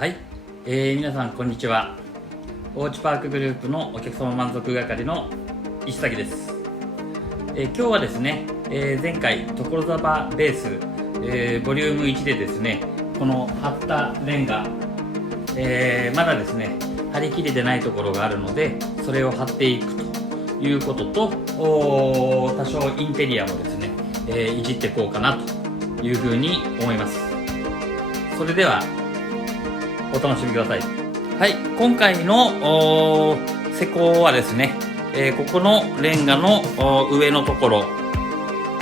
はい、皆さんこんにちは。おうちパークグループのお客様満足係の石崎です。今日はですね、前回所沢ベース、ボリューム1でですね、この貼ったレンガ、まだですね貼り切れてないところがあるので、それを貼っていくということと、多少インテリアもですね、いじっていこうかなというふうに思います。それではお楽しみください。はい、今回の施工はですね、ここのレンガの上のところ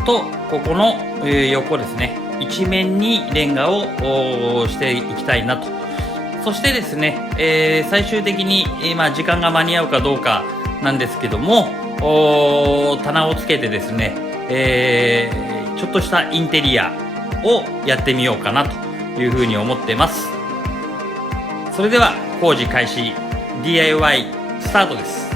とここの横ですね、一面にレンガをしていきたいなと。そしてですね、最終的に、時間が間に合うかどうかなんですけども、棚をつけてですね、ちょっとしたインテリアをやってみようかなというふうに思ってます。それでは工事開始 DIY スタートです。